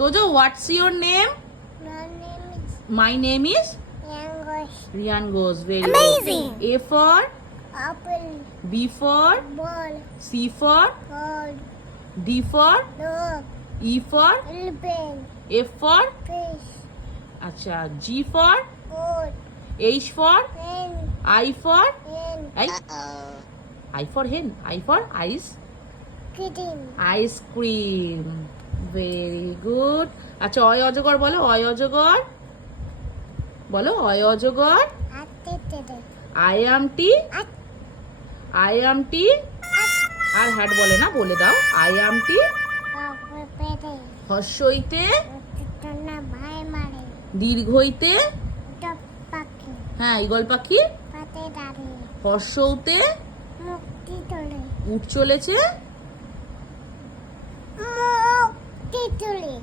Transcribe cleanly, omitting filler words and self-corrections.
Tojo, what's your name? My name is My name is Yangosh. Rian Ghosh. Very Amazing. good. A for Apple. B for Ball. C for Ball. D for Dog. E for Elephant. F for Fish. আচ্ছা G for Goat. H for Hen. I for Hen. I for hen. I for ice. Kitten. ice cream. Very good. আচ্ছা অয় অজগর বলো, অয় অজগর বলো, অয় অজগর। Attitude. I am T. I am T. আর হ্যাট বলে না, বলে দাও। I am T. Pete. হর্ষইতে Tuna bhai mare. দীর্ঘইতে Dog paki. হ্যাঁ ঈগল পাখি। Pate dari. হর্ষৌতে Mukti tole. উঠ চলেছে। Mukti tole.